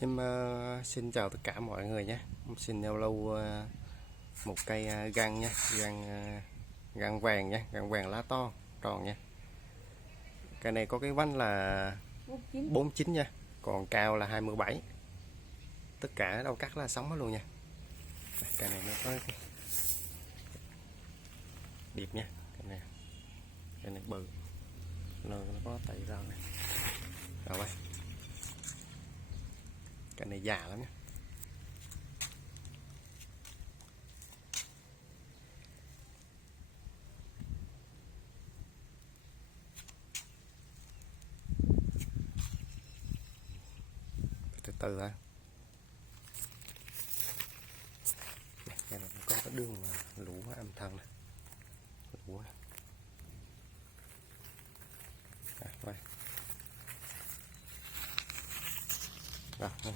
Em xin chào tất cả mọi người nhé. Em xin giao lưu một cây găng nha, găng vàng nha, găng vàng lá to, tròn nha. Cây này có cái vánh là 49 nha, còn cao là 27. Tất cả đâu cắt là sống hết luôn nha. Cây này nó có cái điệp nha, cây này bự, nó có tẩy rau này. Rồi đây, cây này già lắm nha. Từ từ ha. Đây là có cái đường lũ âm thân này, lũ này. Rồi,